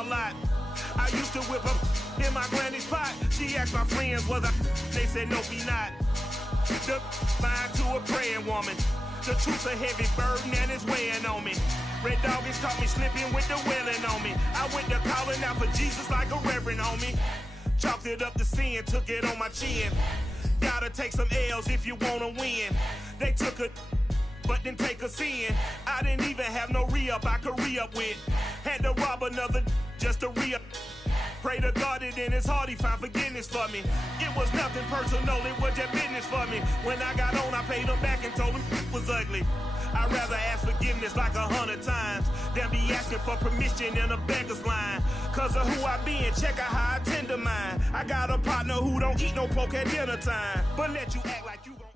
a lot. I used to whip up in my granny's pot. She asked my friends, was I? They said, no, be not. The line to a praying woman. The truth's a heavy burden and it's weighing on me. Red Doggies caught me slipping with the wailing on me. I went to calling out for Jesus like a reverend on me. Chalked it up to sin, took it on my chin. Gotta take some L's if you wanna win. They took a but didn't take us in. I didn't even have no re-up I could re-up with. Had to rob another just to re-up. Pray to God that in his heart he found forgiveness for me. It was nothing personal, it was just business for me. When I got on, I paid him back and told him it was ugly. I'd rather ask forgiveness like 100 times than be asking for permission in a beggar's line. Cause of who I be and check out how I tend to mine. I got a partner who don't eat no pork at dinner time, but let you act like you gon'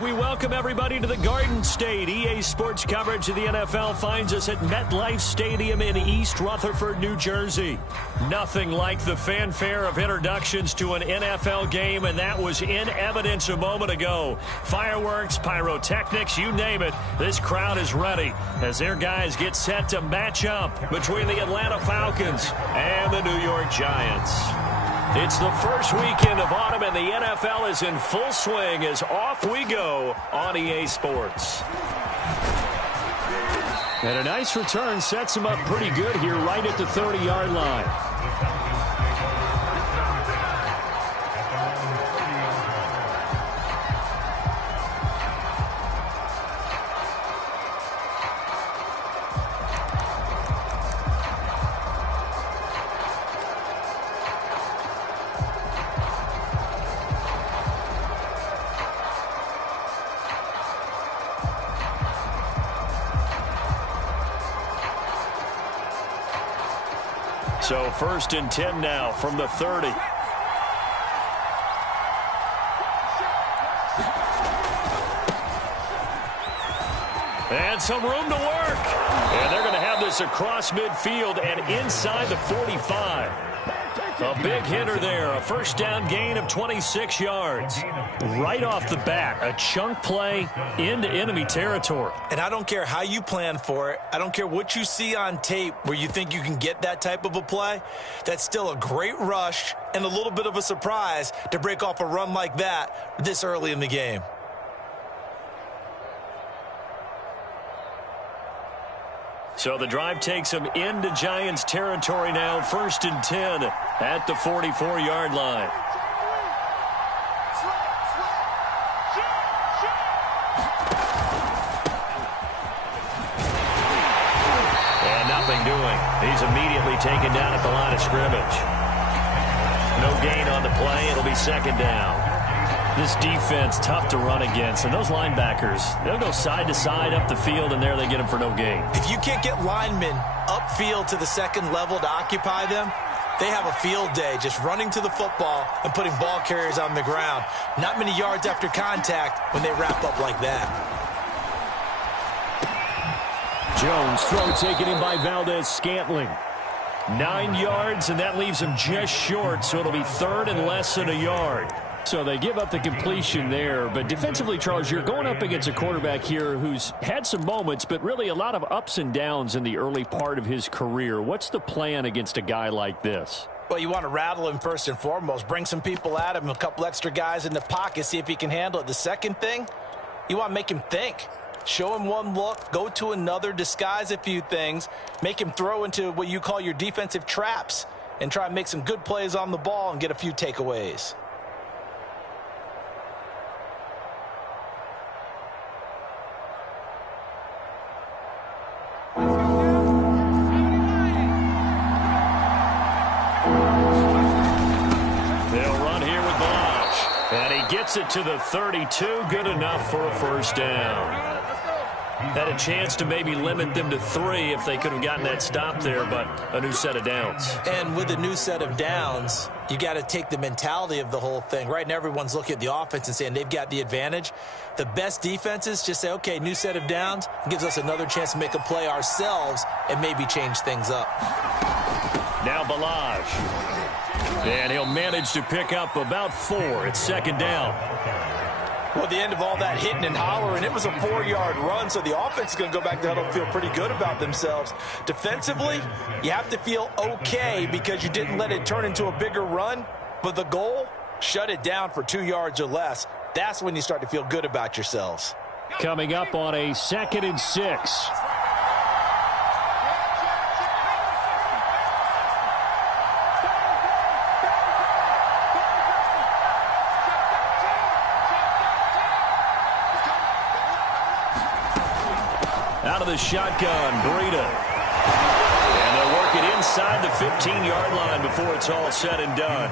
We welcome everybody to the Garden State. EA Sports coverage of the NFL finds us at MetLife Stadium in East Rutherford, New Jersey. Nothing like the fanfare of introductions to an NFL game, and that was in evidence a moment ago. Fireworks, pyrotechnics, you name it. This crowd is ready as their guys get set to match up between the Atlanta Falcons and the New York Giants. It's the first weekend of autumn, and the NFL is in full swing as off we go on EA Sports. And a nice return sets him up pretty good here right at the 30-yard line. So 1st and 10 now from the 30. And some room to work. And they're going to have this across midfield and inside the 45. A big hitter there. A first down gain of 26 yards. Right off the bat, a chunk play into enemy territory. And I don't care how you plan for it. I don't care what you see on tape where you think you can get that type of a play. That's still a great rush and a little bit of a surprise to break off a run like that this early in the game. So the drive takes them into Giants territory now. 1st and 10 at the 44-yard line. And nothing doing. He's immediately taken down at the line of scrimmage. No gain on the play. It'll be 2nd down. This defense, tough to run against. And those linebackers, they'll go side to side up the field, and there they get them for no gain. If you can't get linemen upfield to the second level to occupy them, they have a field day just running to the football and putting ball carriers on the ground. Not many yards after contact when they wrap up like that. Jones, throw taken in by Valdez-Scantling. 9 yards, and that leaves him just short, so it'll be 3rd and less than a yard. So they give up the completion there. But defensively, Charles, you're going up against a quarterback here who's had some moments, but really a lot of ups and downs in the early part of his career. What's the plan against a guy like this? Well, you want to rattle him first and foremost. Bring some people at him, a couple extra guys in the pocket, see if he can handle it. The second thing, you want to make him think. Show him one look, go to another, disguise a few things, make him throw into what you call your defensive traps, and try and make some good plays on the ball and get a few takeaways. Gets it to the 32, good enough for a first down. Had a chance to maybe limit them to 3 if they could have gotten that stop there, but a new set of downs. And with a new set of downs, you got to take the mentality of the whole thing. Right now, everyone's looking at the offense and saying they've got the advantage. The best defenses just say, okay, new set of downs, gives us another chance to make a play ourselves and maybe change things up. Now Balaj. And he'll manage to pick up about 4. It's 2nd down. Well, the end of all that hitting and hollering, it was a 4-yard run, so the offense is going to go back to huddle and feel pretty good about themselves. Defensively, you have to feel okay because you didn't let it turn into a bigger run, but the goal, shut it down for 2 yards or less. That's when you start to feel good about yourselves. Coming up on a 2nd and 6. Out of the shotgun, Breida. And they'll work it inside the 15-yard line before it's all said and done.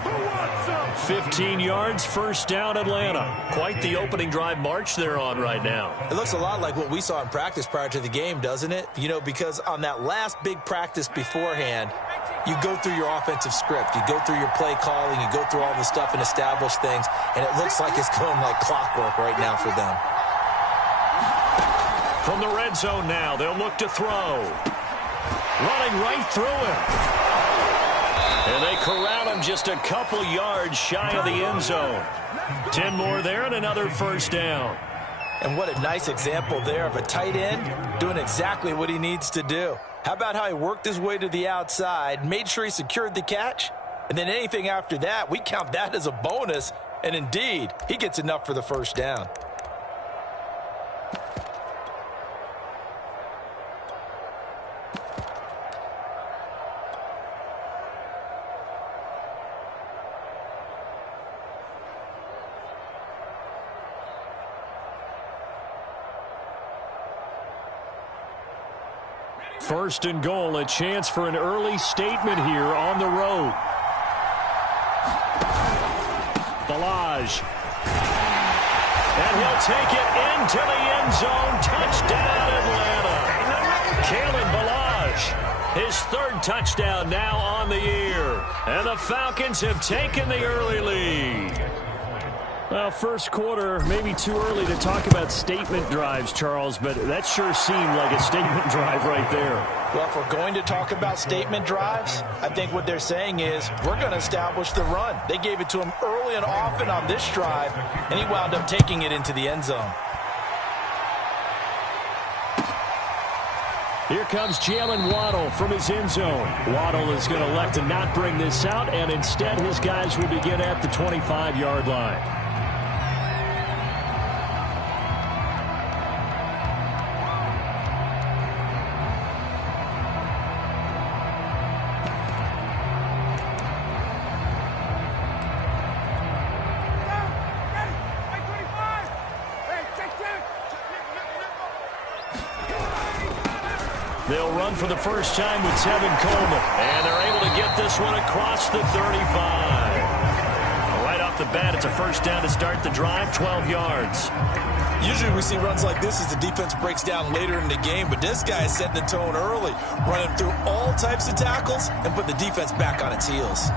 15 yards, first down, Atlanta. Quite the opening drive march they're on right now. It looks a lot like what we saw in practice prior to the game, doesn't it? You know, because on that last big practice beforehand, you go through your offensive script. You go through your play calling. You go through all the stuff and establish things. And it looks like it's going like clockwork right now for them. From the red zone now, they'll look to throw. Running right through him. And they corral him just a couple yards shy of the end zone. 10 more there and another first down. And what a nice example there of a tight end doing exactly what he needs to do. How about how he worked his way to the outside, made sure he secured the catch, and then anything after that, we count that as a bonus. And indeed, he gets enough for the first down. First and goal, a chance for an early statement here on the road. Ballage. And he'll take it into the end zone. Touchdown, Atlanta. Kalen Ballage, his 3rd touchdown now on the year. And the Falcons have taken the early lead. Well, first quarter, maybe too early to talk about statement drives, Charles, but that sure seemed like a statement drive right there. Well, if we're going to talk about statement drives, I think what they're saying is we're going to establish the run. They gave it to him early and often on this drive, and he wound up taking it into the end zone. Here comes Jalen Waddle from his end zone. Waddle is going to elect to not bring this out, and instead his guys will begin at the 25-yard line. They'll run for the first time with Tevin Coleman. And they're able to get this one across the 35. Right off the bat, it's a first down to start the drive, 12 yards. Usually we see runs like this as the defense breaks down later in the game, but this guy is setting the tone early, running through all types of tackles and put the defense back on its heels.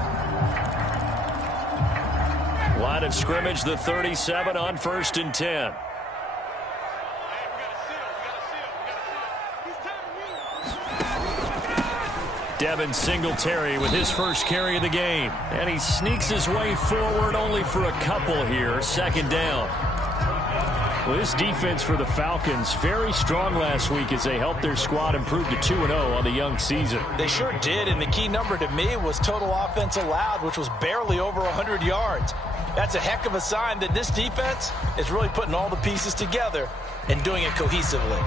Line of scrimmage, the 37 on 1st and 10. Devin Singletary with his first carry of the game. And he sneaks his way forward only for a couple here. 2nd down. Well, this defense for the Falcons, very strong last week as they helped their squad improve to 2-0 on the young season. They sure did, and the key number to me was total offense allowed, which was barely over 100 yards. That's a heck of a sign that this defense is really putting all the pieces together and doing it cohesively.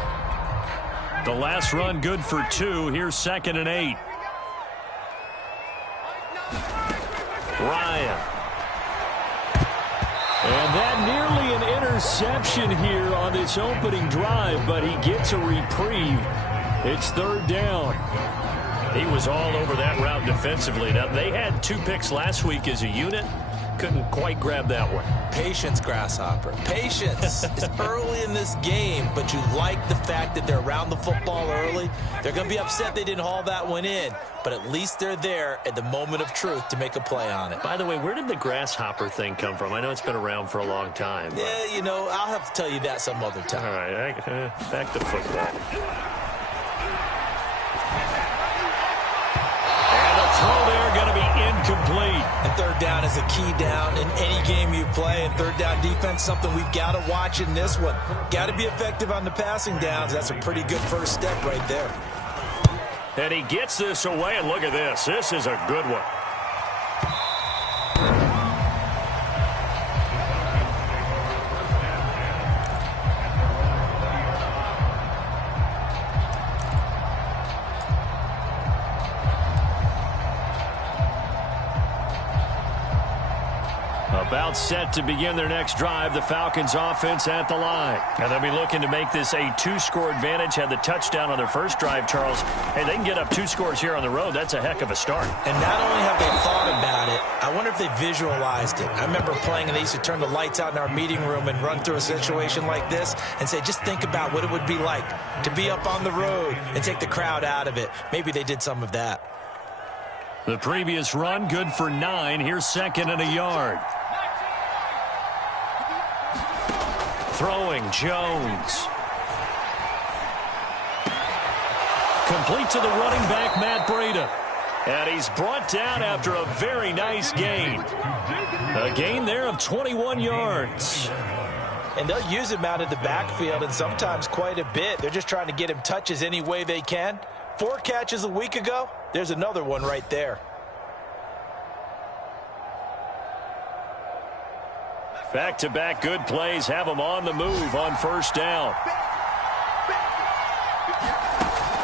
The last run good for 2. Here's 2nd and 8. Ryan. And that nearly an interception here on this opening drive, but he gets a reprieve. It's 3rd down. He was all over that route defensively. Now, they had 2 picks last week as a unit. Couldn't quite grab that one. Patience, Grasshopper. Patience. It's early in this game, but you like the fact that they're around the football early. They're going to be upset they didn't haul that one in, but at least they're there at the moment of truth to make a play on it. By the way, where did the Grasshopper thing come from? I know it's been around for a long time. Yeah, you know, I'll have to tell you that some other time. All right, back to football. And the throw there going to be incomplete. And third down is a key down in any game you play. And third down defense, something we've got to watch in this one. Got to be effective on the passing downs. That's a pretty good first step right there. And he gets this away, and look at this. This is a good one. About set to begin their next drive, the Falcons offense at the line. And they'll be looking to make this a 2-score advantage. Had the touchdown on their first drive, Charles. Hey, they can get up 2 scores here on the road. That's a heck of a start. And not only have they thought about it, I wonder if they visualized it. I remember playing and they used to turn the lights out in our meeting room and run through a situation like this and say, just think about what it would be like to be up on the road and take the crowd out of it. Maybe they did some of that. The previous run, good for 9. Here's 2nd and a yard. Throwing, Jones. Complete to the running back, Matt Breida. And he's brought down after a very nice gain. A gain there of 21 yards. And they'll use him out of the backfield, and sometimes quite a bit. They're just trying to get him touches any way they can. 4 catches a week ago. There's another one right there. Back-to-back good plays have them on the move on first down.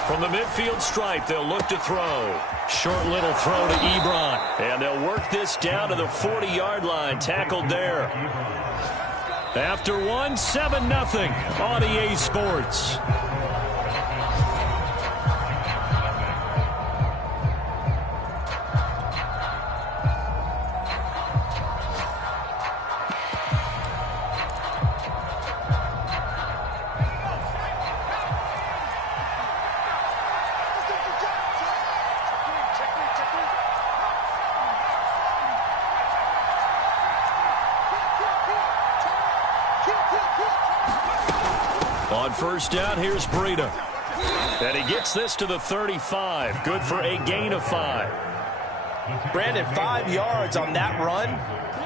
From the midfield stripe, they'll look to throw. Short little throw to Ebron. And they'll work this down to the 40-yard line. Tackled there. After 7-0 on EA Sports. On first down, here's Breida. And he gets this to the 35. Good for a gain of 5. Brandon, 5 yards on that run.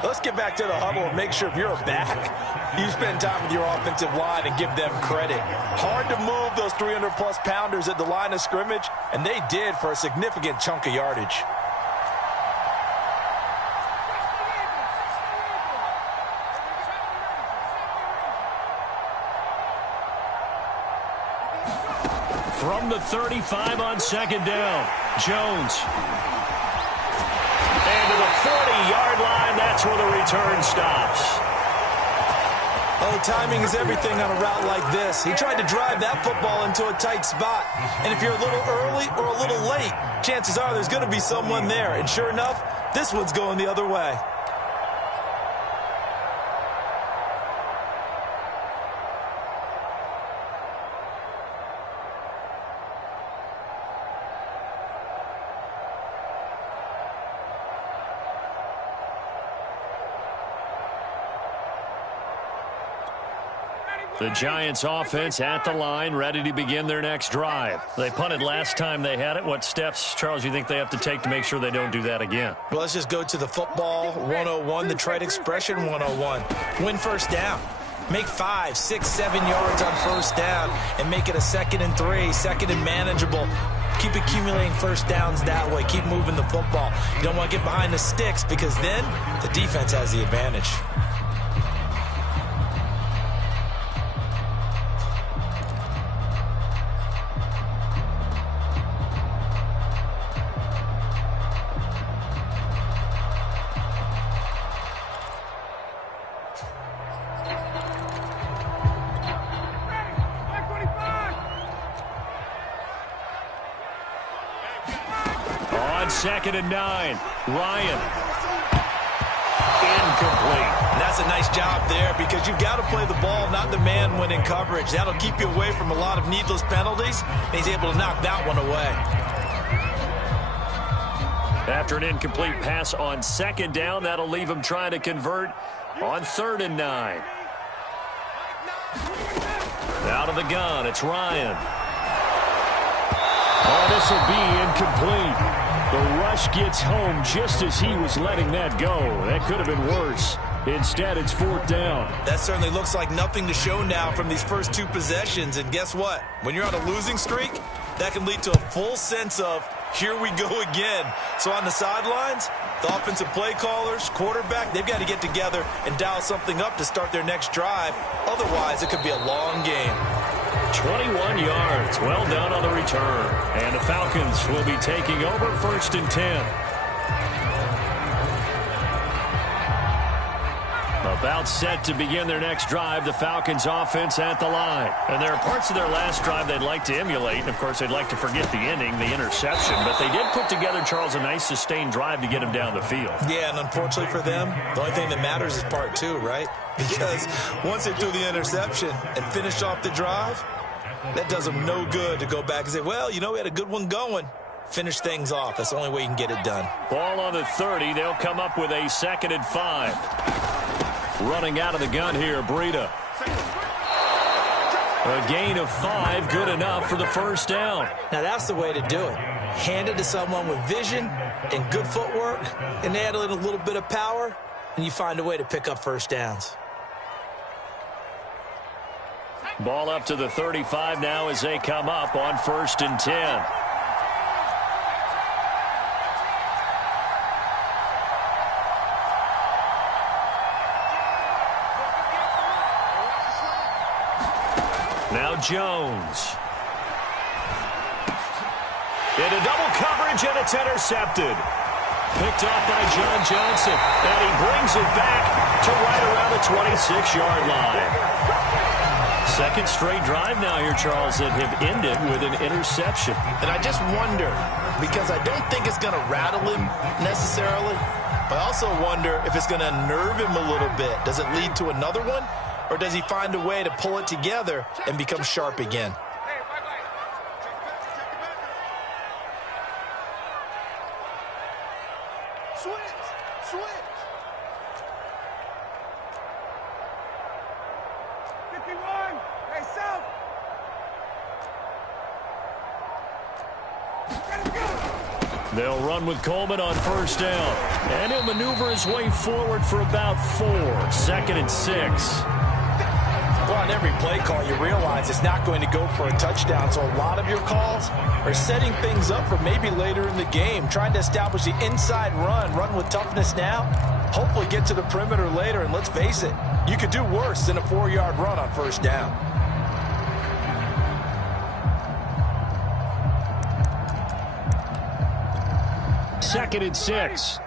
Let's get back to the huddle and make sure if you're a back, you spend time with your offensive line and give them credit. Hard to move those 300-plus pounders at the line of scrimmage, and they did for a significant chunk of yardage. From the 35 on second down, Jones. And to the 40-yard line, that's where the return stops. Oh, timing is everything on a route like this. He tried to drive that football into a tight spot. And if you're a little early or a little late, chances are there's going to be someone there. And sure enough, this one's going the other way. The Giants offense at the line, ready to begin their next drive. They punted last time they had it. What steps, Charles, you think they have to take to make sure they don't do that again? Well, let's just go to the football 101, the trite expression 101. Win first down. Make 5, 6, 7 yards on first down and make it a 2nd and 3, 2nd and manageable. Keep accumulating first downs that way. Keep moving the football. You don't want to get behind the sticks because then the defense has the advantage. On 2nd and 9, Ryan. Incomplete. And that's a nice job there because you've got to play the ball, not the man when in coverage. That'll keep you away from a lot of needless penalties. And he's able to knock that one away. After an incomplete pass on 2nd down, that'll leave him trying to convert on 3rd and 9. Out of the gun, it's Ryan. Oh, this will be incomplete. The rush almost gets home just as he was letting that go. That could have been worse. Instead, it's 4th down. That certainly looks like nothing to show now from these first 2 possessions. And guess what? When you're on a losing streak, that can lead to a full sense of, here we go again. So on the sidelines, the offensive play callers, quarterback, they've got to get together and dial something up to start their next drive. Otherwise, it could be a long game. 21 yards, well done on the return. And the Falcons will be taking over 1st and 10. About set to begin their next drive, the Falcons offense at the line. And there are parts of their last drive they'd like to emulate. And, of course, they'd like to forget the inning, the interception. But they did put together, Charles, a nice sustained drive to get him down the field. Yeah, and unfortunately for them, the only thing that matters is part 2, right? Because once they threw the interception and finished off the drive, that does them no good to go back and say, well, you know, we had a good one going. Finish things off. That's the only way you can get it done. Ball on the 30. They'll come up with a 2nd and 5. Running out of the gun here, Breida. A gain of 5, good enough for the 1st down. Now that's the way to do it. Hand it to someone with vision and good footwork, and add in a little bit of power, and you find a way to pick up 1st downs. Ball up to the 35 now as they come up on 1st and 10. Now Jones. Into double coverage, and it's intercepted. Picked off by John Johnson, and he brings it back to right around the 26-yard line. 2nd straight drive now here, Charles, that have ended with an interception. And I just wonder, because I don't think it's going to rattle him necessarily, but I also wonder if it's going to unnerve him a little bit. Does it lead to another one? Or does he find a way to pull it together and become sharp again? Switch! 51! Hey, South! They'll run with Coleman on 1st down. And he'll maneuver his way forward for about 4. 2nd and 6. Well, on every play call, you realize it's not going to go for a touchdown. So a lot of your calls are setting things up for maybe later in the game, trying to establish the inside run with toughness now, hopefully get to the perimeter later. And let's face it, you could do worse than a 4-yard run on 1st down. Second and 6.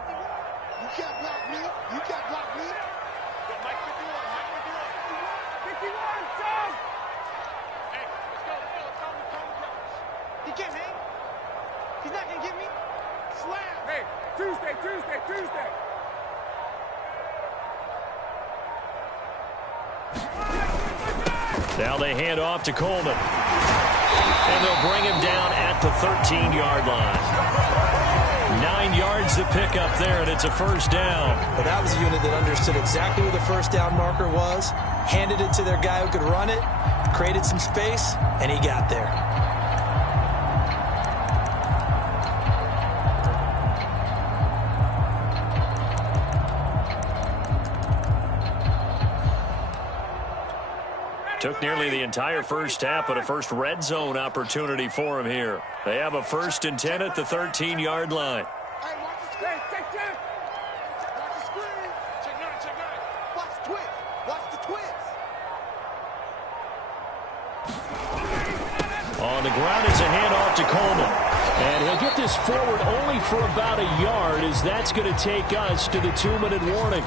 Tuesday. Now they hand off to Coleman. And they'll bring him down at the 13-yard line. 9 yards to pick up there, and it's a 1st down. Well, that was a unit that understood exactly where the 1st down marker was, handed it to their guy who could run it, created some space, and he got there. Took nearly the entire 1st half, but a first red zone opportunity for him here. They have a 1st and 10 at the 13-yard line. Hey, watch the screen. Check. Watch the screen. Check 9. Watch the twist. Watch the twist. On the ground, it's a handoff to Coleman. And he'll get this forward only for about a yard, as that's going to take us to the 2-minute warning.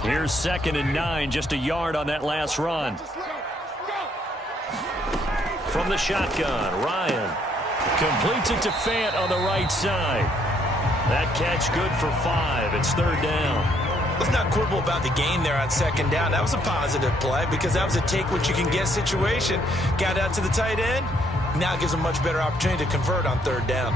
Here's 2nd and 9, just a yard on that last run. From the shotgun, Ryan completes it to Fant on the right side. That catch good for 5. It's 3rd down. Let's not quibble about the gain there on 2nd down. That was a positive play because that was a take what you can get situation. Got out to the tight end, Now it gives them a much better opportunity to convert on third down.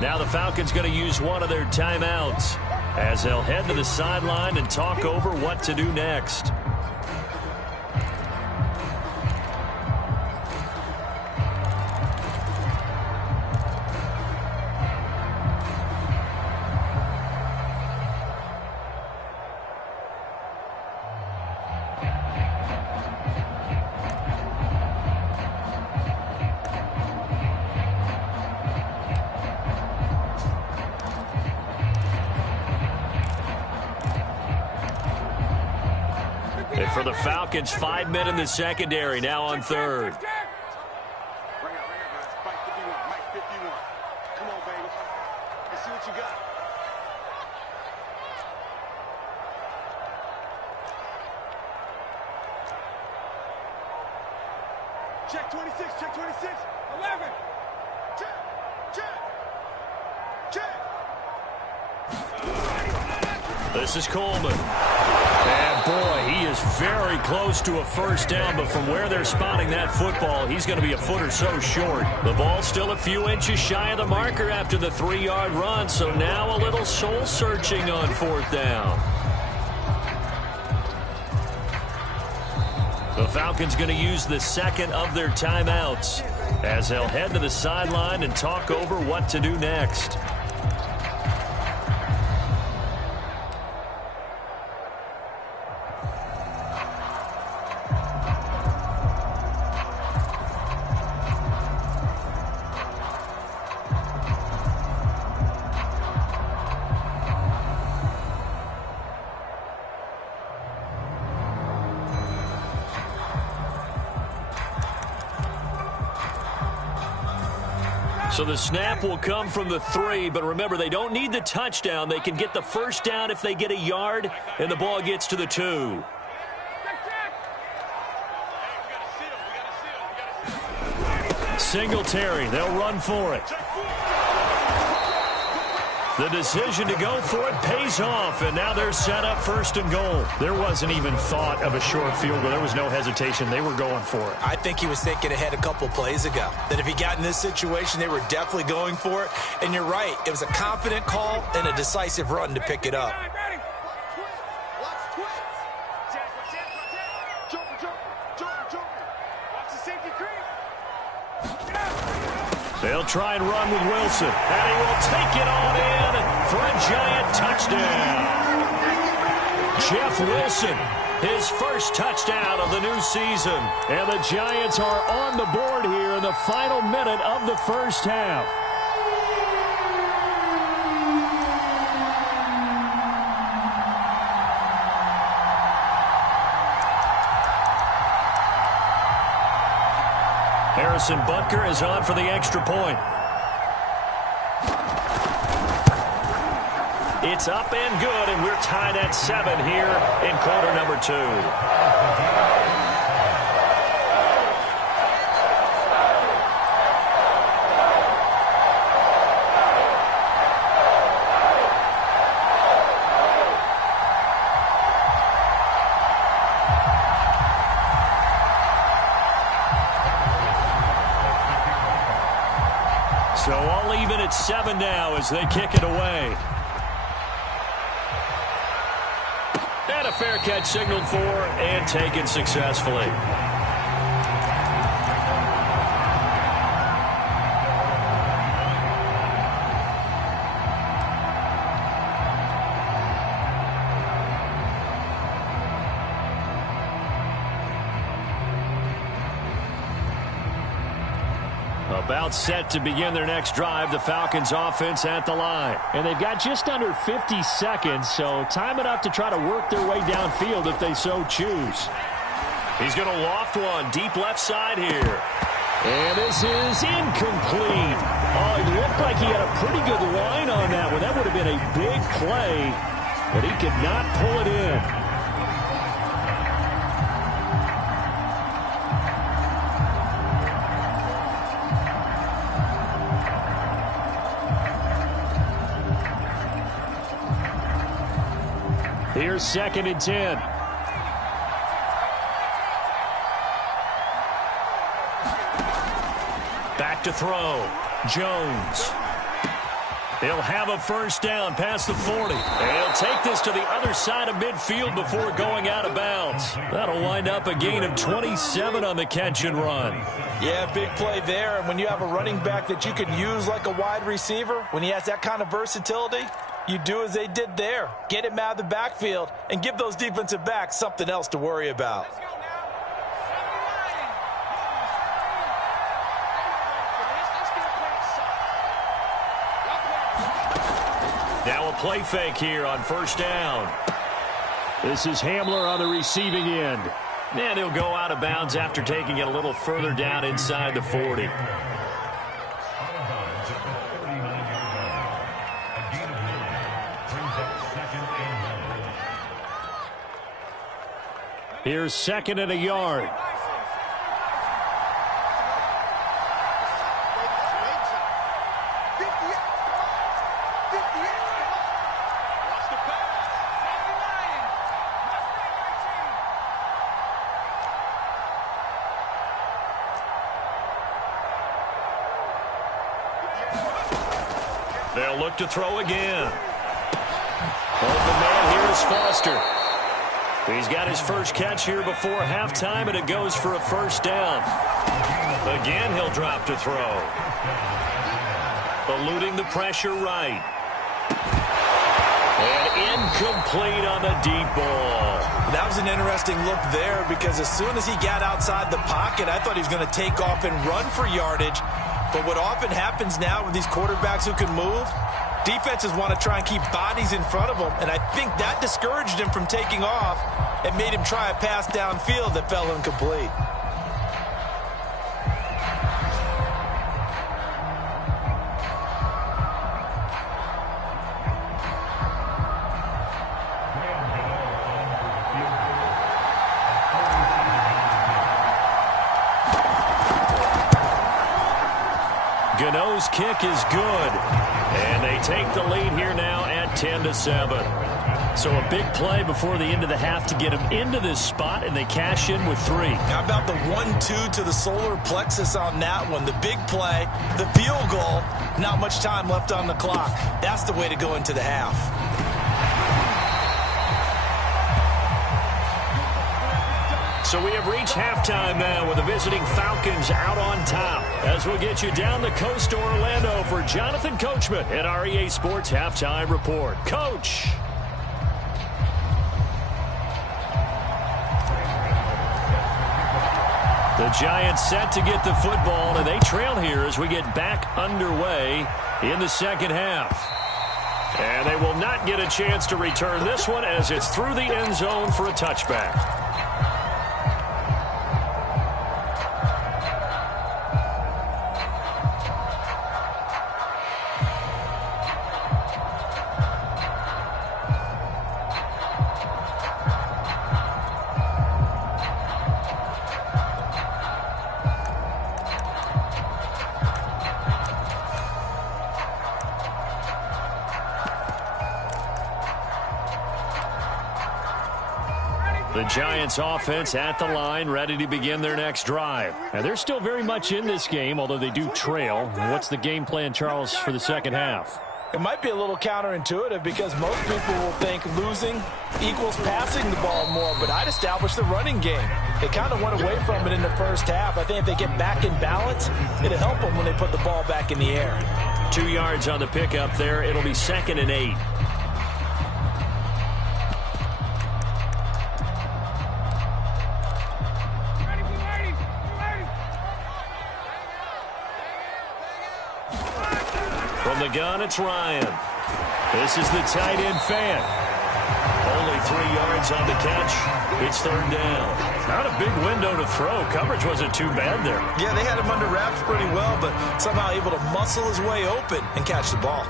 Now the Falcons going to use one of their timeouts as they'll head to the sideline and talk over what to do next. And for the Falcons, 5 men in the secondary, now on third. Bring it out, guys. Mike 51. Mike 51. Come on, baby. Let's see what you got. Check 26. Check 26. 11. Check. Check. Check. This is Coleman. And boy, he is very close to a first down, but from where they're spotting that football, he's going to be a foot or so short. The ball's still a few inches shy of the marker after the 3-yard run, so now a little soul-searching on fourth down. The Falcons going to use the second of their timeouts as they'll head to the sideline and talk over what to do next. So the snap will come from the 3, but remember, they don't need the touchdown. They can get the first down if they get a yard, and the ball gets to the 2. Singletary, they'll run for it. The decision to go for it pays off, and now they're set up first and goal. There wasn't even thought of a short field goal. There was no hesitation. They were going for it. I think he was thinking ahead a couple plays ago, that if he got in this situation, they were definitely going for it. And you're right, it was a confident call and a decisive run to pick it up. Watch twins. Joker. Watch the safety creep. They'll try and run with Wilson, and he will take it on in for a Giant touchdown. Jeff Wilson, his first touchdown of the new season. And the Giants are on the board here in the final minute of the first half. Harrison Butker is on for the extra point. It's up and good, and we're tied at 7 here in quarter number 2. So all even at 7 now as they kick it away. And a fair catch signaled for and taken successfully. About set to begin their next drive, the Falcons offense at the line. And they've got just under 50 seconds, so time enough to try to work their way downfield if they so choose. He's going to loft one deep left side here. And this is incomplete. Oh, it looked like he had a pretty good line on that one. That would have been a big play, but he could not pull it in. Here's 2nd and 10. Back to throw. Jones. He'll have a first down past the 40. And he'll take this to the other side of midfield before going out of bounds. That'll wind up a gain of 27 on the catch and run. Yeah, big play there. And when you have a running back that you can use like a wide receiver, when he has that kind of versatility, you do as they did there. Get him out of the backfield and give those defensive backs something else to worry about. Now a play fake here on first down. This is Hamler on the receiving end. And he'll go out of bounds after taking it a little further down inside the 40. Here's 2nd and a yard. They'll look to throw again. Open man here is Foster. He's got his first catch here before halftime, and it goes for a first down. Again, he'll drop to throw. Eluding the pressure right. And incomplete on the deep ball. That was an interesting look there because as soon as he got outside the pocket, I thought he was going to take off and run for yardage. But what often happens now with these quarterbacks who can move, defenses want to try and keep bodies in front of them, and I think that discouraged him from taking off and made him try a pass downfield that fell incomplete. Gano's kick is good. And they take the lead here now at 10-7. So a big play before the end of the half to get them into this spot, and they cash in with 3. How about the 1-2 to the solar plexus on that one? The big play, the field goal, not much time left on the clock. That's the way to go into the half. So we have reached halftime now with the visiting Falcons out on top. As we'll get you down the coast to Orlando for Jonathan Coachman at our EA Sports Halftime Report. Coach. The Giants set to get the football, and they trail here as we get back underway in the second half. And they will not get a chance to return this one as it's through the end zone for a touchback. The Giants offense at the line, ready to begin their next drive. And they're still very much in this game, although they do trail. What's the game plan, Charles, for the second half? It might be a little counterintuitive because most people will think losing equals passing the ball more, but I'd establish the running game. They kind of went away from it in the first half. I think if they get back in balance, it'll help them when they put the ball back in the air. 2 yards on the pickup there. It'll be 2nd and 8. From the gun, it's Ryan. This is the tight end fan. Only 3 yards on the catch. It's 3rd down. Not a big window to throw. Coverage wasn't too bad there. Yeah, they had him under wraps pretty well, but somehow able to muscle his way open and catch the ball.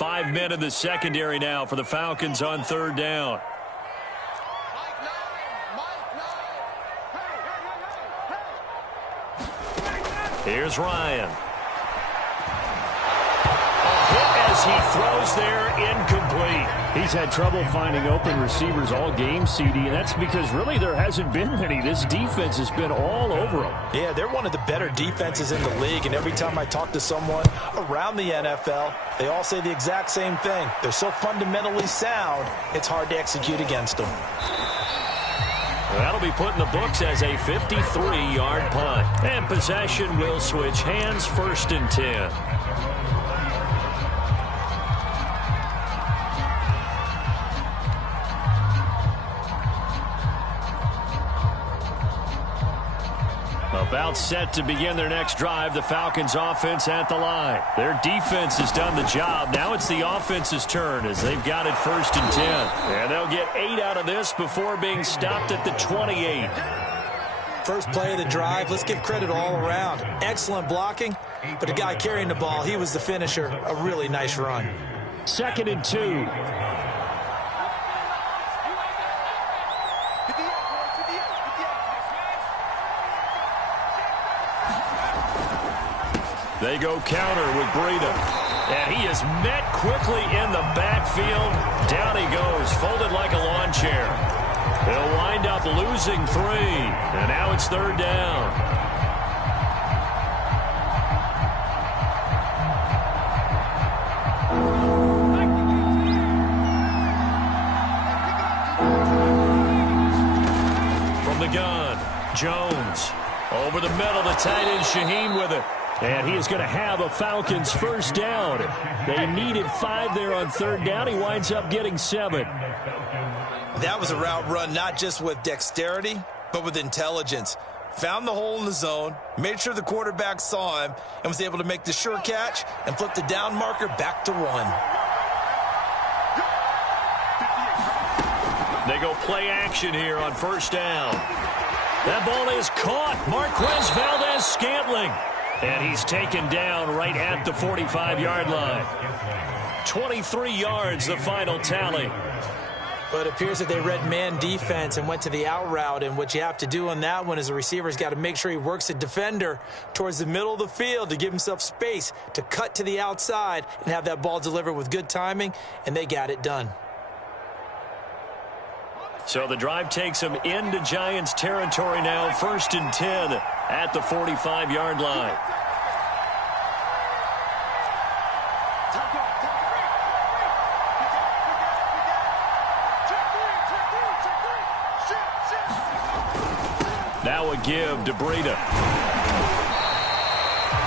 5 men in the secondary now for the Falcons on third down. Here's Ryan. A hit as he throws there, incomplete. He's had trouble finding open receivers all game, CD, and that's because really there hasn't been many. This defense has been all over them. Yeah, they're one of the better defenses in the league, and every time I talk to someone around the NFL, they all say the exact same thing. They're so fundamentally sound, it's hard to execute against them. That'll be put in the books as a 53-yard punt. And possession will switch hands, 1st and 10. About set to begin their next drive, the Falcons offense at the line. Their defense has done the job. Now it's the offense's turn as they've got it 1st and 10. And they'll get 8 out of this before being stopped at the 28. First play of the drive, let's give credit all around. Excellent blocking, but the guy carrying the ball, he was the finisher. A really nice run. 2nd and 2. They go counter with Breida. And he is met quickly in the backfield. Down he goes, folded like a lawn chair. They'll wind up losing 3. And now it's 3rd down. From the gun, Jones. Over the middle, the tight end Shaheen with it. And he is going to have a Falcons 1st down. They needed 5 there on 3rd down. He winds up getting 7. That was a route run not just with dexterity, but with intelligence. Found the hole in the zone, made sure the quarterback saw him, and was able to make the sure catch and flip the down marker back to 1. They go play action here on 1st down. That ball is caught. Marquez Valdes-Scantling. And he's taken down right at the 45-yard line. 23 yards, the final tally. But it appears that they read man defense and went to the out route. And what you have to do on that one is the receiver's got to make sure he works the defender towards the middle of the field to give himself space to cut to the outside and have that ball delivered with good timing. And they got it done. So the drive takes them into Giants territory now. 1st and 10 at the 45-yard line. Now a give to Breida.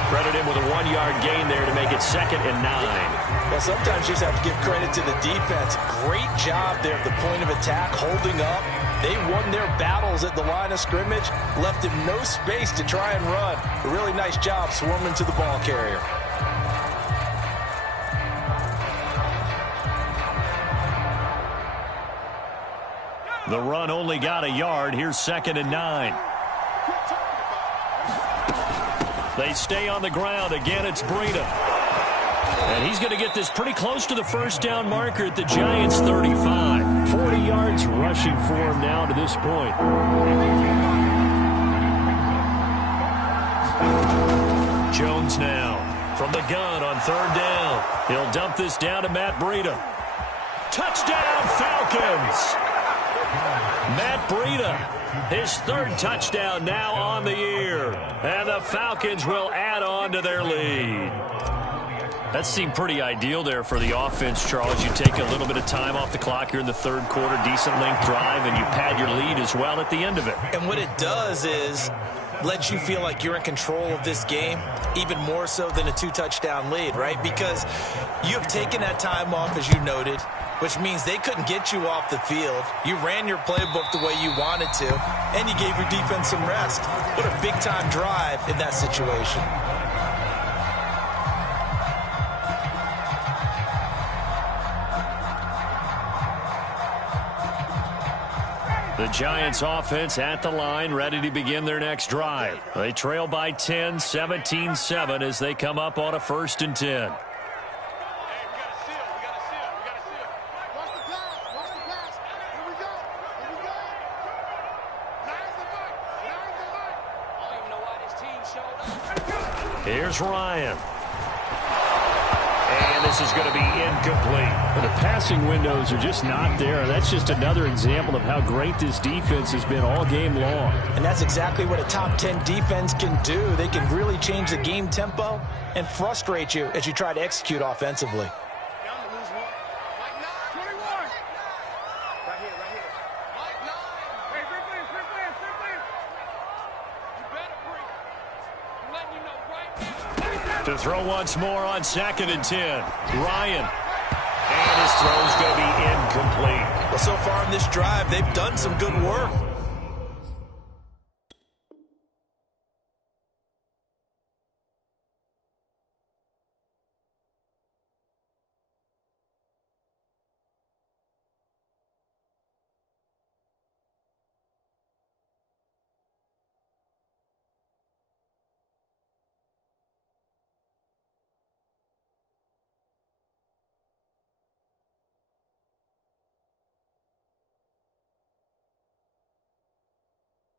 Credit him with a 1-yard gain there to make it 2nd and 9. Well, sometimes you just have to give credit to the defense. Great job there at the point of attack, holding up. They won their battles at the line of scrimmage, left him no space to try and run. A really nice job swarming to the ball carrier. The run only got a yard. Here's 2nd and 9. They stay on the ground. Again, it's Breida. And he's going to get this pretty close to the 1st down marker at the Giants' 35. 40 yards rushing for him now to this point. Jones now from the gun on 3rd down. He'll dump this down to Matt Breida. Touchdown, Falcons! Matt Breida, his 3rd touchdown now on the year. And the Falcons will add on to their lead. That seemed pretty ideal there for the offense, Charles. You take a little bit of time off the clock here in the 3rd quarter, decent length drive, and you pad your lead as well at the end of it. And what it does is let you feel like you're in control of this game, even more so than a 2-touchdown lead, right? Because you have taken that time off, as you noted, which means they couldn't get you off the field. You ran your playbook the way you wanted to, and you gave your defense some rest. What a big-time drive in that situation. The Giants offense at the line, ready to begin their next drive. They trail by 10, 17-7 as they come up on a 1st and 10. Here's Ryan. And this is going to be incomplete. The passing windows are just not there. That's just another example of how great this defense has been all game long. And that's exactly what a top 10 defense can do. They can really change the game tempo and frustrate you as you try to execute offensively. To throw once more on 2nd and 10. Ryan. And his throw's going to be incomplete. Well, so far in this drive, they've done some good work.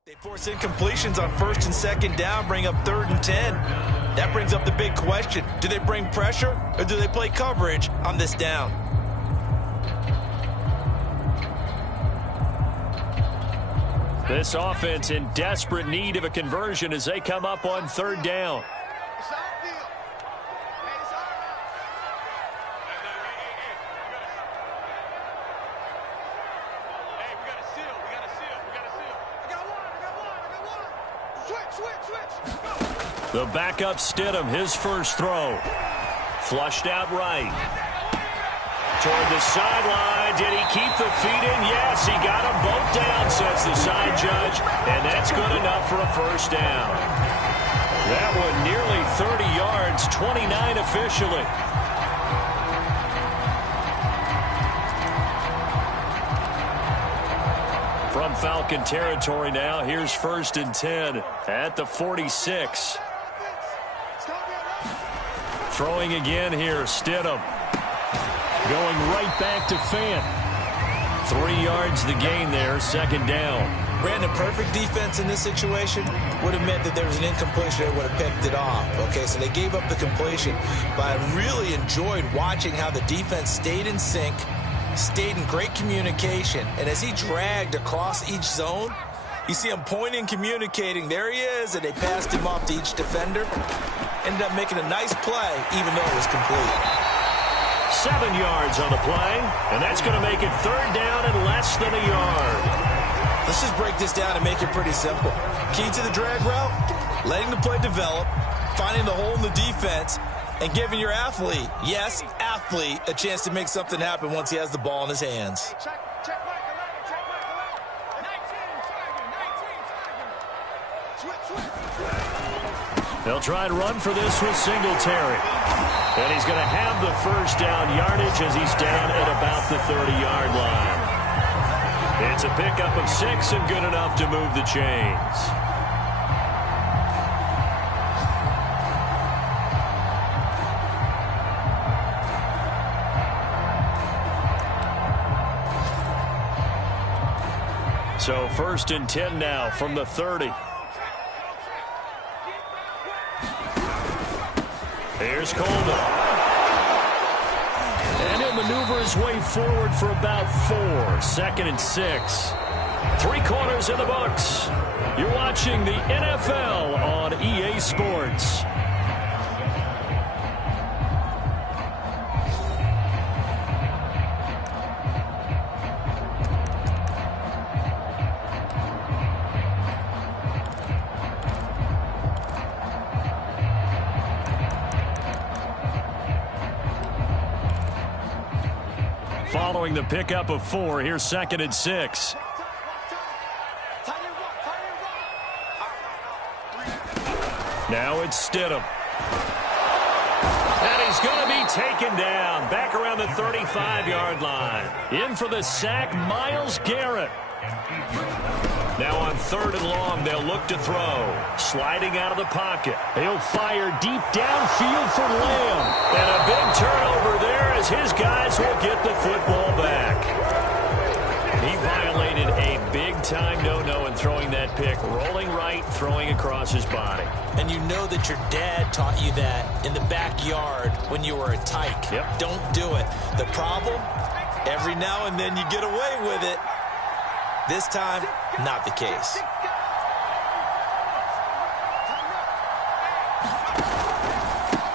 They force incompletions on 1st and 2nd down, bring up 3rd and 10. That brings up the big question. Do they bring pressure or do they play coverage on this down? This offense in desperate need of a conversion as they come up on 3rd down. The backup Stidham, his first throw. Flushed out right. Toward the sideline. Did he keep the feet in? Yes, he got them both down, says the side judge. And that's good enough for a first down. That one nearly 30 yards, 29 officially. From Falcon territory now, here's 1st and 10 at the 46. Throwing again here, Stidham. Going right back to Fant. 3 yards the gain there, 2nd down. Brandon, perfect defense in this situation would have meant that there was an incompletion that would have picked it off. Okay, so they gave up the completion. But I really enjoyed watching how the defense stayed in sync, stayed in great communication, and as he dragged across each zone, you see him pointing, communicating. There he is, and they passed him off to each defender. Ended up making a nice play, even though it was complete. 7 yards on the play, and that's going to make it 3rd down and less than a yard. Let's just break this down and make it pretty simple. Key to the drag route, letting the play develop, finding the hole in the defense, and giving your athlete, yes, athlete, a chance to make something happen once he has the ball in his hands. They'll try and run for this with Singletary. And he's going to have the first down yardage as he's down at about the 30-yard line. It's a pickup of 6 and good enough to move the chains. So 1st and 10 now from the 30. Here's Coleman. And he'll maneuver his way forward for about 4. 2nd and 6. 3 quarters in the books. You're watching the NFL on EA Sports. Following the pickup of 4, here's 2nd and 6. Now it's Stidham. And he's going to be taken down back around the 35-yard line. In for the sack, Myles Garrett. Now on 3rd and long, they'll look to throw. Sliding out of the pocket. He'll fire deep downfield for Lamb. And a big turnover there as his guys will get the football back. He violated a big Big-time no-no in throwing that pick. Rolling right, throwing across his body. And you know that your dad taught you that in the backyard when you were a tyke. Yep. Don't do it. The problem, every now and then you get away with it. This time, not the case.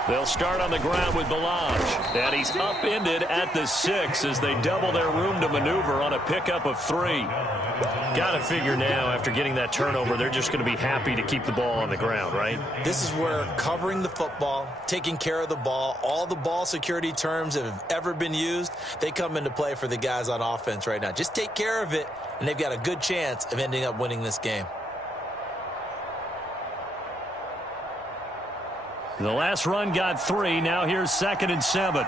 They'll start on the ground with Ballage. And he's upended at the 6 as they double their room to maneuver on a pickup of 3. Got to figure now, after getting that turnover, they're just going to be happy to keep the ball on the ground, right? This is where covering the football, taking care of the ball, all the ball security terms that have ever been used, they come into play for the guys on offense right now. Just take care of it, and they've got a good chance of ending up winning this game. The last run got 3. Now here's 2nd and 7.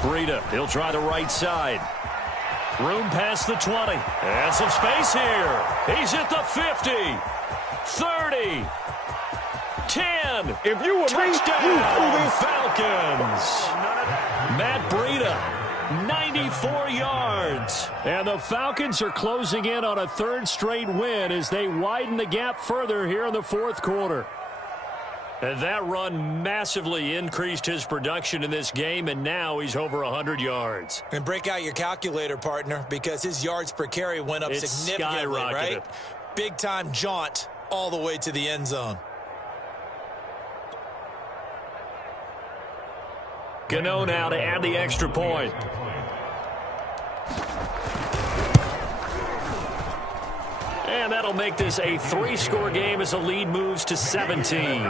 Breida, he'll try the right side. Room past the 20. And some space here. He's at the 50. 30. 10. If you were touchdown, Falcons. Matt Breida, 94 yards. And the Falcons are closing in on a 3rd straight win as they widen the gap further here in the 4th quarter. And that run massively increased his production in this game, and now he's over 100 yards. And break out your calculator, partner, because his yards per carry went up significantly, right? Big-time jaunt all the way to the end zone. Gano now to add the extra point. And that'll make this a 3-score game as the lead moves to 17.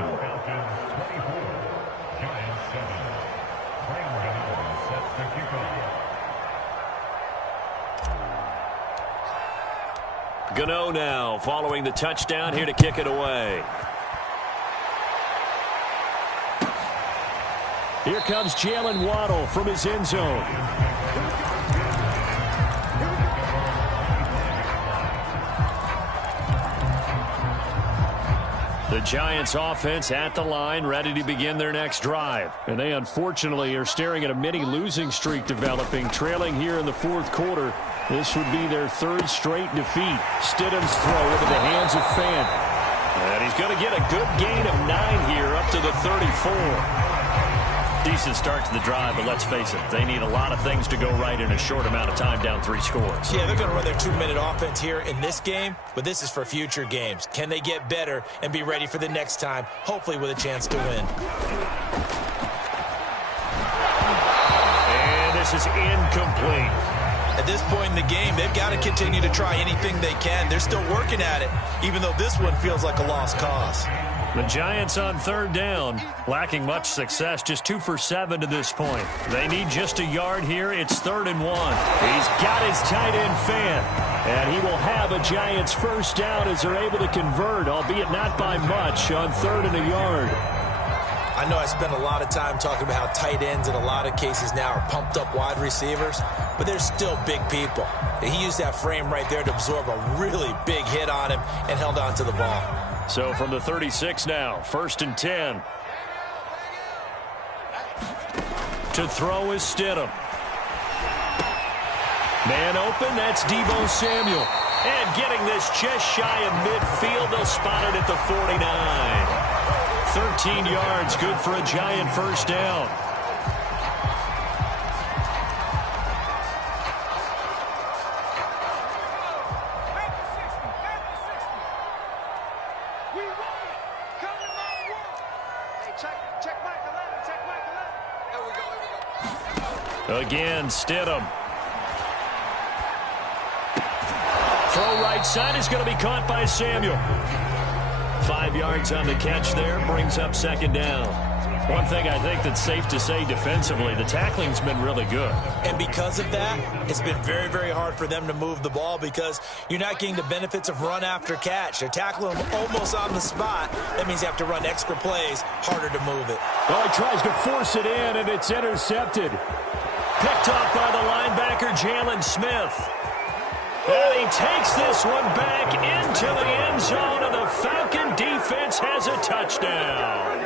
Gano now following the touchdown here to kick it away. Here comes Jalen Waddle from his end zone. The Giants offense at the line, ready to begin their next drive. And they unfortunately are staring at a mini losing streak developing, trailing here in the 4th quarter. This would be their 3rd straight defeat. Stidham's throw into the hands of Fant. And he's going to get a good gain of 9 here up to the 34. Decent start to the drive, but let's face it, they need a lot of things to go right in a short amount of time down 3 scores. Yeah, they're going to run their 2-minute offense here in this game, but this is for future games. Can they get better and be ready for the next time, hopefully with a chance to win? And this is incomplete. At this point in the game, they've got to continue to try anything they can. They're still working at it, even though this one feels like a lost cause. The Giants on 3rd down, lacking much success, just 2 for 7 to this point. They need just a yard here. It's 3rd and 1. He's got his tight end Fant, and he will have a Giants first down as they're able to convert, albeit not by much, on 3rd and a yard. I know I spent a lot of time talking about how tight ends in a lot of cases now are pumped up wide receivers, but they're still big people. He used that frame right there to absorb a really big hit on him and held on to the ball. So from the 36 now, 1st and 10. To throw is Stidham. Man open, that's Deebo Samuel. And getting this just shy of midfield, they'll spot it at the 49. 13 yards, good for a Giant first down. Again, Stidham. Throw right side is going to be caught by Samuel. 5 yards on the catch there, brings up 2nd down. One thing I think that's safe to say defensively, the tackling's been really good. And because of that, it's been very, very hard for them to move the ball because you're not getting the benefits of run after catch. They're tackling them almost on the spot. That means you have to run extra plays, harder to move it. Well, he tries to force it in, and it's intercepted. Picked up by the linebacker, Jalen Smith. And he takes this one back into the end zone, and the Falcon defense has a touchdown.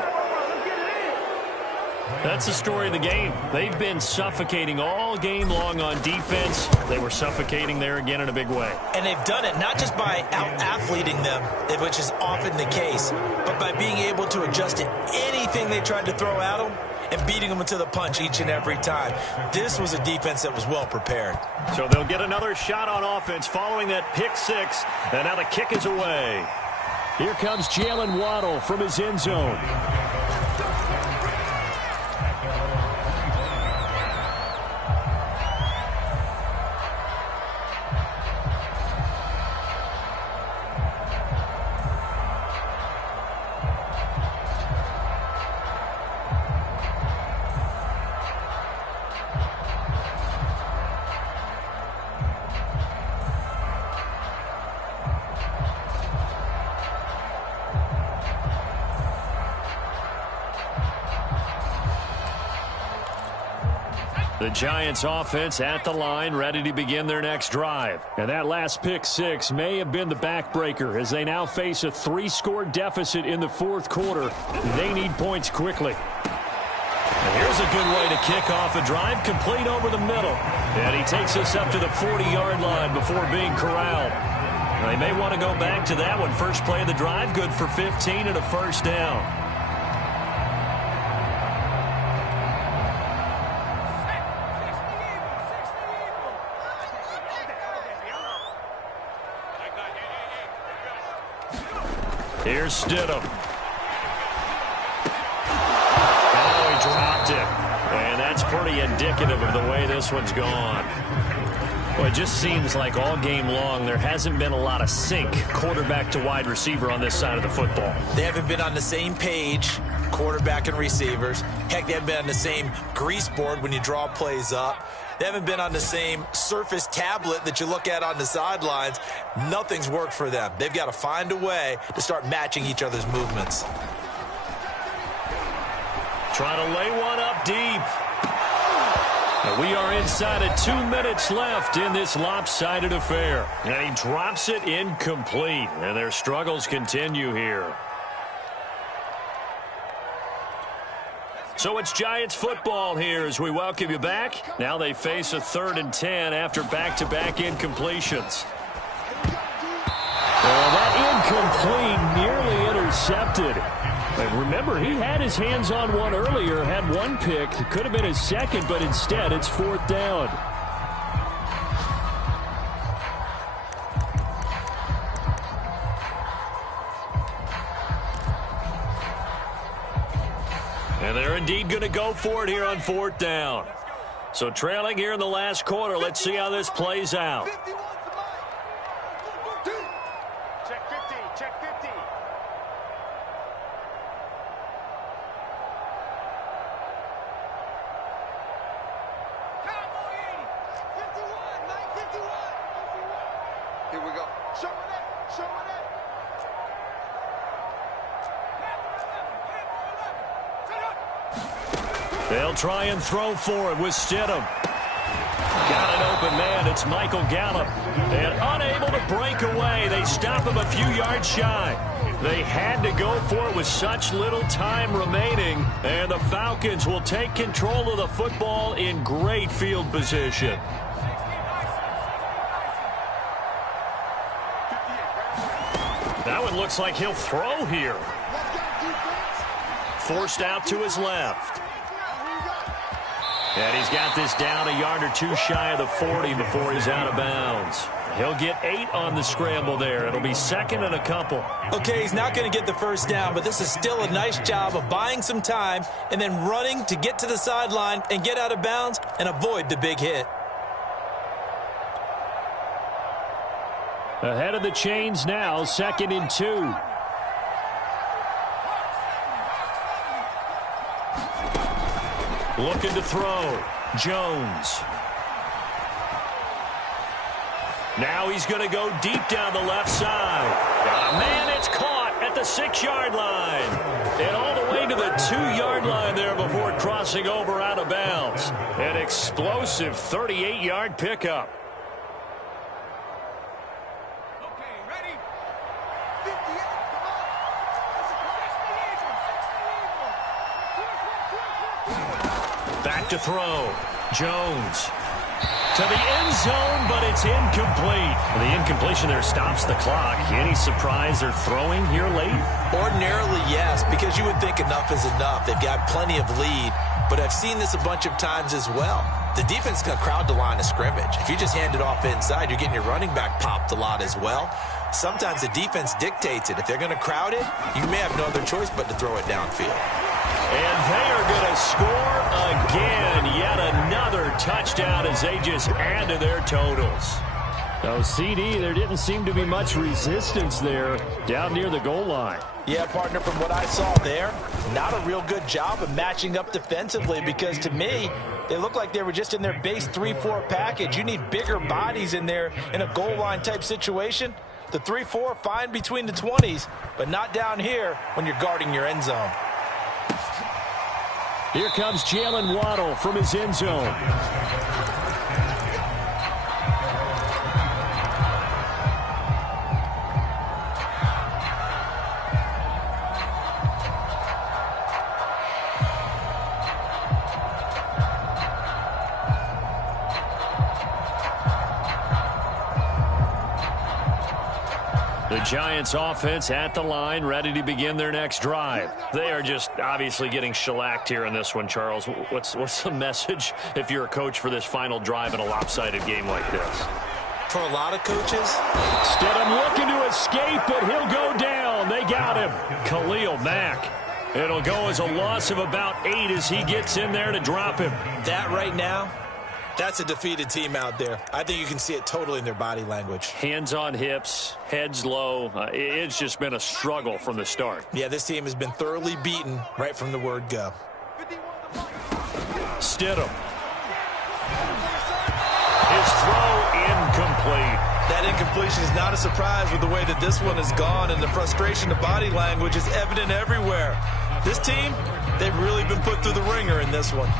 That's the story of the game. They've been suffocating all game long on defense. They were suffocating there again in a big way. And they've done it not just by out-athleting them, which is often the case, but by being able to adjust to anything they tried to throw at them and beating them to the punch each and every time. This was a defense that was well prepared. So they'll get another shot on offense following that pick six, and now the kick is away. Here comes Jalen Waddle from his end zone. The Giants offense at the line, ready to begin their next drive. And that last pick six may have been the backbreaker as they now face a 3-score deficit in the fourth quarter. They need points quickly. And here's a good way to kick off a drive, complete over the middle. And he takes us up to the 40-yard line before being corralled. They may want to go back to that one. First play of the drive, good for 15 and a first down. Here's Stidham. Oh, he dropped it. And that's pretty indicative of the way this one's gone. Well, it just seems like all game long there hasn't been a lot of sync quarterback to wide receiver on this side of the football. They haven't been on the same page, quarterback and receivers. Heck, they haven't been on the same grease board when you draw plays up. They haven't been on the same surface tablet that you look at on the sidelines. Nothing's worked for them. They've got to find a way to start matching each other's movements. Trying to lay one up deep. And we are inside of 2 minutes left in this lopsided affair. And he drops it incomplete. And their struggles continue here. So it's Giants football here as we welcome you back. Now they face a 3rd and 10 after back-to-back incompletions. Well, that incomplete nearly intercepted. And remember, he had his hands on one earlier, had one pick. It could have been his second, but instead it's 4th down. And they're indeed going to go for it here on 4th down. So trailing here in the last quarter. Let's see how this plays out. Check 50, check 50. Cowboy 80. 51, Mike, 51. Here we go. Show it up, show it up. They'll try and throw for it with Stidham. Got an open man. It's Michael Gallup. And unable to break away. They stop him a few yards shy. They had to go for it with such little time remaining. And the Falcons will take control of the football in great field position. That one looks like he'll throw here. Forced out to his left. And he's got this down a yard or two shy of the 40 before he's out of bounds. He'll get 8 on the scramble there. It'll be 2nd and a couple. Okay, he's not going to get the first down, but this is still a nice job of buying some time and then running to get to the sideline and get out of bounds and avoid the big hit. Ahead of the chains now, 2nd and 2. Looking to throw. Jones. Now he's going to go deep down the left side. Man, it's caught at the 6-yard line. And all the way to the 2-yard line there before crossing over out of bounds. An explosive 38-yard pickup. Okay, ready? 58, come on. 60 Eagles, 60 Eagles. to throw. Jones to the end zone, but it's incomplete. The incompletion there stops the clock. Any surprise they're throwing here late? Ordinarily, yes, because you would think enough is enough. They've got plenty of lead, but I've seen this a bunch of times as well. The defense is going to crowd the line of scrimmage. If you just hand it off inside, you're getting your running back popped a lot as well. Sometimes the defense dictates it. If they're going to crowd it, you may have no other choice but to throw it downfield. And they are going to score again. Yet another touchdown as they just add to their totals. Oh, CD, there didn't seem to be much resistance there down near the goal line. Yeah, partner, from what I saw there, not a real good job of matching up defensively because to me, they look like they were just in their base 3-4 package. You need bigger bodies in there in a goal line type situation. The 3-4 fine between the 20s, but not down here when you're guarding your end zone. Here comes Jalen Waddle from his end zone. The Giants offense at the line, ready to begin their next drive. They are just obviously getting shellacked here in this one, Charles. What's the message if you're a coach for this final drive in a lopsided game like this? For a lot of coaches, Stidham looking to escape, but he'll go down. They got him. Khalil Mack. It'll go as a loss of about 8 as he gets in there to drop him. that right now, that's a defeated team out there. I think you can see it totally in their body language. Hands on hips, heads low. It's just been a struggle from the start. Yeah, this team has been thoroughly beaten right from the word go. Stidham. His throw incomplete. That incompletion is not a surprise with the way that this one has gone, and the frustration of body language is evident everywhere. This team, they've really been put through the ringer in this one.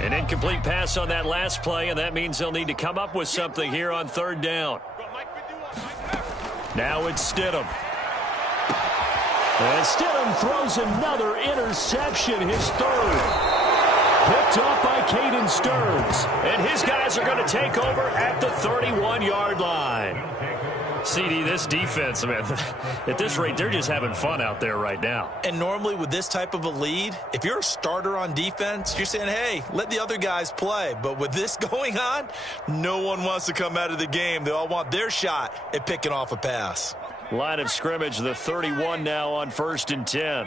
An incomplete pass on that last play, and that means they'll need to come up with something here on third down. Now it's Stidham. And Stidham throws another interception, his third. Picked up by Caden Stearns. And his guys are going to take over at the 31-yard line. CD, this defense, man, at this rate, they're just having fun out there right now. And normally with this type of a lead, if you're a starter on defense, you're saying, hey, let the other guys play. But with this going on, no one wants to come out of the game. They all want their shot at picking off a pass. Line of scrimmage, the 31 now on 1st and 10.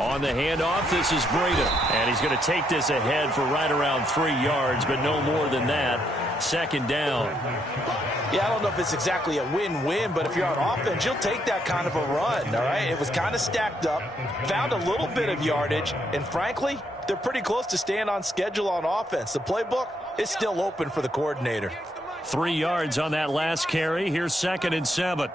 On the handoff, this is Breida. And he's going to take this ahead for right around 3 yards, but no more than that. 2nd down. Yeah, I don't know if it's exactly a win-win, but if you're on offense, you'll take that kind of a run, all right? It was kind of stacked up, found a little bit of yardage, and frankly, they're pretty close to staying on schedule on offense. The playbook is still open for the coordinator. 3 yards on that last carry. Here's 2nd and 7.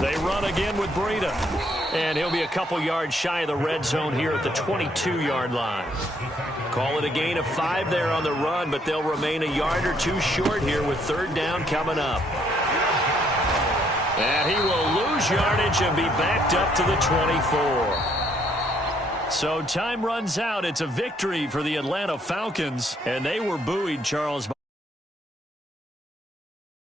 They run again with Breida. And he'll be a couple yards shy of the red zone here at the 22-yard line. Call it a gain of 5 there on the run, but they'll remain a yard or 2 short here with 3rd down coming up. And he will lose yardage and be backed up to the 24. So time runs out. It's a victory for the Atlanta Falcons, and they were buoyed, Charles.